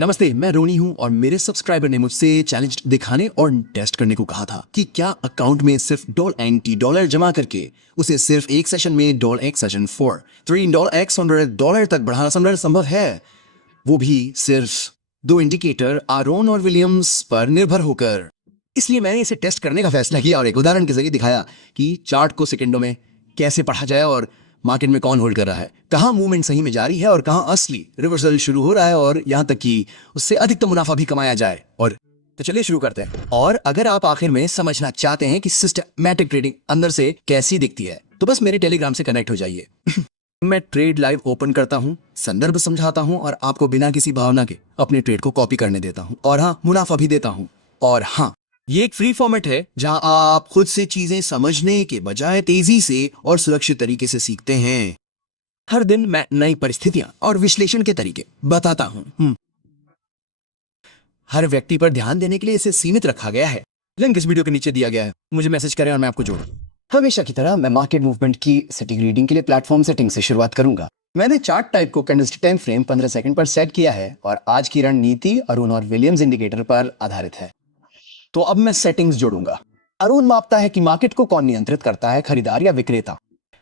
नमस्ते, मैं रोनी हूं और मेरे सब्सक्राइबर ने मुझसे चैलेंज दिखाने और टेस्ट करने को कहा था कि क्या अकाउंट में सिर्फ $90 जमा करके उसे सिर्फ एक सेशन में $X सेशन फॉर $3 तक बढ़ाना संभव है, वो भी सिर्फ दो इंडिकेटर आरोन और विलियम्स पर निर्भर होकर। इसलिए मैंने इसे टेस्ट करने का फैसला किया और एक उदाहरण के जरिए दिखाया कि चार्ट को सेकंडों में कैसे पढ़ा जाए और मार्केट में कौन होल्ड कर रहा है, कहां मूवमेंट सही में जारी है और कहां असली रिवर्सल शुरू हो रहा है और यहां तक कि उससे अधिकतम मुनाफा भी कमाया जाए। और तो चलिए शुरू करते हैं। और अगर आप आखिर में समझना चाहते हैं कि सिस्टमैटिक ट्रेडिंग अंदर से कैसी दिखती है तो बस मेरे टेलीग्राम से कनेक्ट हो जाइए। मैं ट्रेड लाइव ओपन करता हूं, संदर्भ समझाता हूं और आपको बिना किसी भावना के अपने ट्रेड को कॉपी करने देता हूं और हाँ, मुनाफा भी देता हूं। और हाँ, ये एक फ्री फॉर्मेट है जहां आप खुद से चीजें समझने के बजाय तेजी से और सुरक्षित तरीके से सीखते हैं। हर दिन मैं नई परिस्थितियां और विश्लेषण के तरीके बताता हूं। हर व्यक्ति पर ध्यान देने के लिए इसे सीमित रखा गया है। लिंक इस वीडियो के नीचे दिया गया है, मुझे मैसेज करें और मैं आपको जोड़ूं। हमेशा की तरह मैं मार्केट मूवमेंट की सेटिंग रीडिंग के लिए प्लेटफॉर्म सेटिंग से शुरुआत करूंगा। मैंने चार्ट टाइप को कैंडलस्टिक टाइम फ्रेम 15 सेकंड पर सेट किया है और आज की रणनीति अरुण और विलियम्स इंडिकेटर पर आधारित है। तो अब मैं सेटिंग्स जोड़ूंगा। अरुण मापता है कि मार्केट को कौन नियंत्रित करता है, खरीदार या विक्रेता।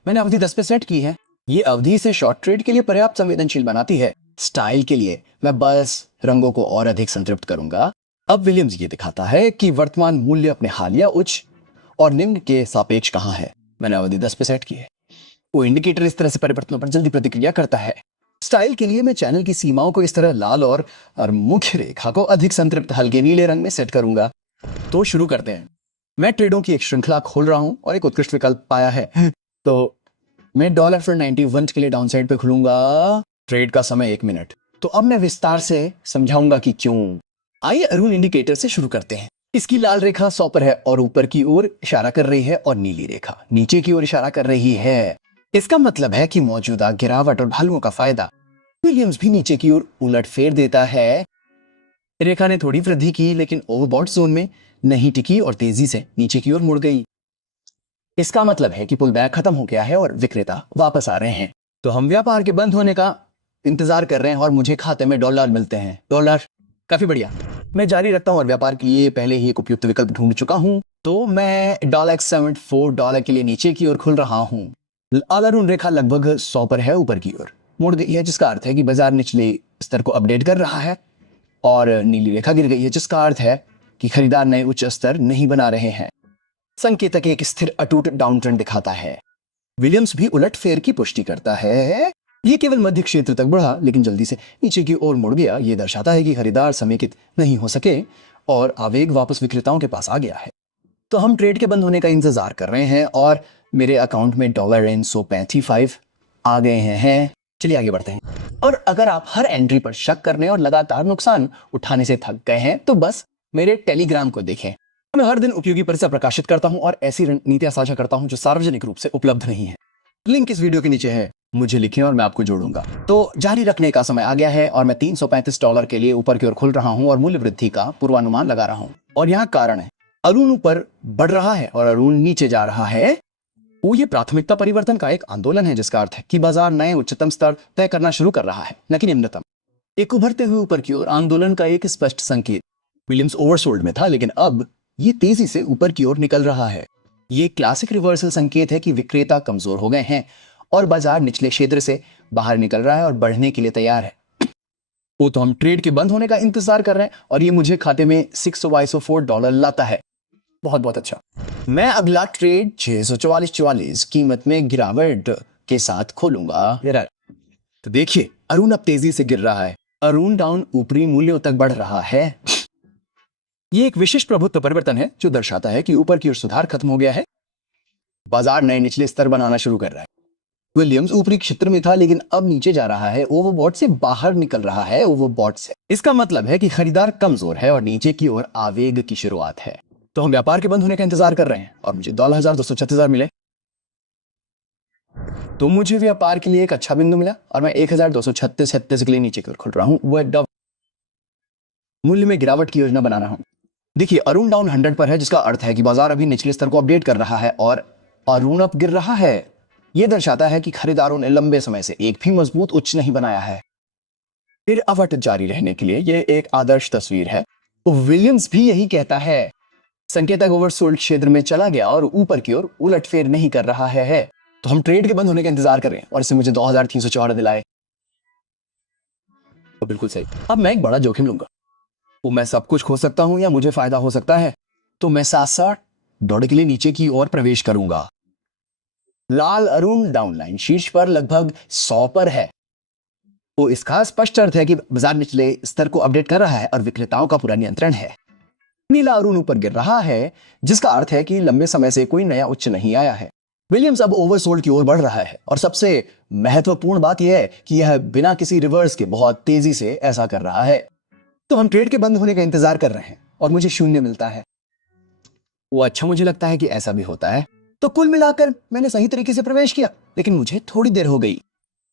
मैंने अवधि 10 पे सेट की है। ये अवधि से शॉर्ट ट्रेड के लिए पर्याप्त संवेदनशील बनाती है। स्टाइल के लिए मैं बस रंगों को और अधिक संतृप्त करूंगा। अब विलियम्स ये दिखाता है कि वर्तमान मूल्य अपने हालिया उच्च और निम्न के सापेक्ष कहां है। मैंने अवधि 10 पे सेट की है। वो इंडिकेटर इस तरह से परिवर्तनों पर जल्दी प्रतिक्रिया करता है। स्टाइल के लिए मैं चैनल की सीमाओं को इस तरह लाल और मुख्य रेखा को अधिक संतृप्त हल्के नीले रंग में सेट करूंगा। तो शुरू करते हैं। मैं ट्रेडों की एक श्रृंखला खोल रहा हूं और एक उत्कृष्ट विकल्प पाया है। तो मैं $91 के लिए डाउन साइड पे खुलूंगा। ट्रेड का समय 1 मिनट। तो अब मैं विस्तार से समझाऊंगा कि क्यों। आइए अरुण इंडिकेटर से शुरू करते हैं। इसकी लाल रेखा 100 पर है और ऊपर की ओर इशारा कर रही है और नीली रेखा नीचे की ओर इशारा कर रही है। इसका मतलब है कि मौजूदा गिरावट और भालुओं का फायदा विलियम्स भी नीचे की ओर उलट फेर देता है। रेखा ने थोड़ी वृद्धि की लेकिन ओवरबॉट जोन में नहीं टिकी और तेजी से नीचे की ओर मुड़ गई। इसका मतलब है कि पुल बैक खत्म हो गया है और विक्रेता वापस आ रहे हैं। तो हम व्यापार के बंद होने का इंतजार कर रहे हैं और मुझे खाते में $, मिलते हैं। डॉलर, काफी बढ़िया। मैं जारी रखता हूं और व्यापार के लिए पहले ही एक उपयुक्त विकल्प ढूंढ चुका हूं। तो मैं $74 के लिए नीचे की ओर खुल रहा हूं। अरुण रेखा लगभग 100 पर है, ऊपर की ओर मुड़ गई है, जिसका अर्थ है कि बाजार निचले स्तर को अपडेट कर रहा है। और नीली रेखा गिर गई है, जिसका अर्थ है कि खरीदार नए उच्च स्तर नहीं बना रहे हैं। संकेतक एक स्थिर अटूट डाउन ट्रेंड दिखाता है। विलियम्स भी उलट फेर की पुष्टि करता है। ये केवल मध्य क्षेत्र तक बढ़ा लेकिन जल्दी से नीचे की ओर मुड़ गया। ये दर्शाता है कि खरीदार समेकित नहीं हो सके और आवेग वापस विक्रेताओं के पास आ गया है। तो हम ट्रेड के बंद होने का इंतजार कर रहे हैं और मेरे अकाउंट में $135 आ गए हैं। चलिए आगे बढ़ते हैं। और अगर आप हर एंट्री पर शक करने और लगातार नुकसान उठाने से थक गए हैं तो बस मेरे टेलीग्राम को देखें। मैं हर दिन उपयोगी परिचय प्रकाशित करता हूं और ऐसी रणनीतियां साझा करता हूं जो सार्वजनिक रूप से उपलब्ध नहीं है। लिंक इस वीडियो के नीचे है, मुझे लिखें और मैं आपको जोड़ूंगा। तो जारी रखने का समय आ गया है और मैं $335 के लिए ऊपर की ओर खुल रहा हूं और मूल्य वृद्धि का पूर्वानुमान लगा रहा हूं। और यहाँ कारण है, अरुण ऊपर बढ़ रहा है और अरुण नीचे जा रहा है। वो ये प्राथमिकता परिवर्तन का एक आंदोलन है, जिसका अर्थ है कि बाजार नए उच्चतम स्तर तय करना शुरू कर रहा है, न कि निम्नतम। एक उभरते हुए ऊपर की ओर आंदोलन का एक स्पष्ट संकेत। विलियम्स ओवरसोल्ड में था लेकिन अब ये तेजी से ऊपर की ओर निकल रहा है। ये क्लासिक रिवर्सल संकेत है कि विक्रेता कमजोर हो गए हैं और बाजार निचले क्षेत्र से बाहर निकल रहा है और बढ़ने के लिए तैयार है। वो तो हम ट्रेड के बंद होने का इंतजार कर रहे हैं और ये मुझे खाते में $604 लाता है। बहुत बहुत अच्छा। मैं अगला ट्रेड 644.44 कीमत में गिरावट के साथ खोलूंगा। तो देखिए, अरुण अब तेजी से गिर रहा है। अरुण डाउन ऊपरी मूल्यों तक बढ़ रहा है। यह एक विशिष्ट प्रभुत्व परिवर्तन है जो दर्शाता है कि ऊपर की ओर सुधार खत्म हो गया है। बाजार नए निचले स्तर बनाना शुरू कर रहा है। विलियम्स ऊपरी क्षेत्र में था लेकिन अब नीचे जा रहा है, ओवरबॉट से बाहर निकल रहा है। ओवरबॉट से इसका मतलब है कि खरीदार कमजोर है और नीचे की ओर आवेग की शुरुआत है। तो हम व्यापार के बंद होने का इंतजार कर रहे हैं और मुझे $236,000 मिले। तो मुझे व्यापार के लिए एक अच्छा बिंदु मिला और मैं 1236 के लिए नीचे की ओर खुल रहा हूं। वह मूल्य में गिरावट की योजना बना रहा हूं। देखिए, अरुण डाउन 100 पर है, जिसका अर्थ है कि बाजार अभी निचले स्तर को अपडेट कर रहा है और अरुण अब गिर रहा है। यह दर्शाता है कि खरीदारों ने लंबे समय से एक भी मजबूत उच्च नहीं बनाया है। गिरावट जारी रहने के लिए ये एक आदर्श तस्वीर है। विलियम्स भी यही कहता है। संकेतक ओवरसोल्ड क्षेत्र में चला गया और ऊपर की ओर उलटफेर नहीं कर रहा है। तो हम ट्रेड के बंद होने का इंतजार कर रहे हैं और इससे मुझे 2304 दिलाए। तो बिल्कुल सही। अब मैं एक बड़ा जोखिम लूंगा। वो मैं सब कुछ खो सकता हूं या मुझे फायदा हो सकता है। तो मैं $60 के लिए नीचे की ओर प्रवेश करूंगा। लाल अरुण डाउनलाइन शीर्ष पर लगभग 100 पर है। तो इसका स्पष्ट अर्थ है कि बाजार निचले स्तर को अपडेट कर रहा है और विक्रेताओं का पूरा नियंत्रण है। नीला अरुण ऊपर गिर रहा है, जिसका अर्थ है कि लंबे समय से कोई नया उच्च नहीं आया है। विलियम्स अब ओवरसोल्ड की ओर बढ़ रहा है और सबसे महत्वपूर्ण बात यह है कि यह बिना किसी रिवर्स के बहुत तेजी से ऐसा कर रहा है। तो हम ट्रेड के बंद होने का इंतजार कर रहे हैं और मुझे 0 मिलता है। वो अच्छा, मुझे लगता है कि ऐसा भी होता है। तो कुल मिलाकर मैंने सही तरीके से प्रवेश किया, लेकिन मुझे थोड़ी देर हो गई।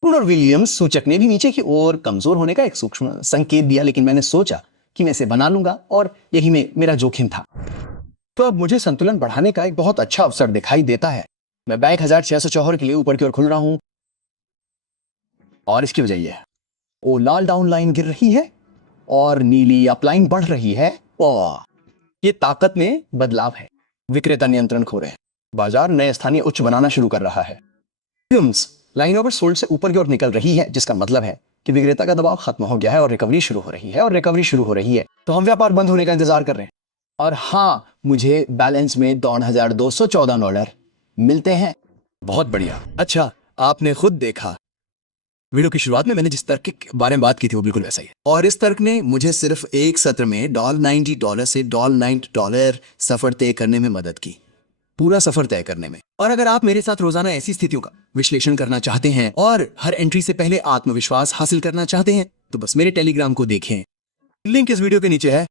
और विलियम्स सूचक ने भी नीचे की ओर कमजोर होने का एक सूक्ष्म संकेत दिया, लेकिन मैंने सोचा कि मैं इसे बना लूंगा और यही में मेरा जोखिम था। तो अब मुझे संतुलन बढ़ाने का एक बहुत अच्छा अवसर दिखाई देता है। मैं 1604 के लिए ऊपर की ओर खुल रहा हूं और इसकी वजह यह है, वो लाल डाउन लाइन गिर रही है और नीली अपलाइन बढ़ रही है। ये ताकत में बदलाव है। विक्रेता नियंत्रण खो रहे हैं। बाजार नए स्थानीय उच्च बनाना शुरू कर रहा है। लाइन ओवर सोल्ड से ऊपर की ओर निकल रही है, जिसका मतलब है कि विक्रेता का दबाव खत्म हो गया है और रिकवरी शुरू हो रही है। तो हम व्यापार बंद होने का इंतजार कर रहे हैं। और हाँ, मुझे बैलेंस में $6214 मिलते हैं। बहुत बढ़िया। अच्छा, आपने खुद देखा वीडियो की शुरुआत में मैंने जिस तर्क के बारे में बात की थी वो बिल्कुल वैसा ही है। और इस तर्क ने मुझे सिर्फ एक सत्र में $90 से $90 सफर तय करने में मदद की, पूरा सफर तय करने में। और अगर आप मेरे साथ रोजाना ऐसी स्थितियों का विश्लेषण करना चाहते हैं और हर एंट्री से पहले आत्मविश्वास हासिल करना चाहते हैं, तो बस मेरे टेलीग्राम को देखें। लिंक इस वीडियो के नीचे है।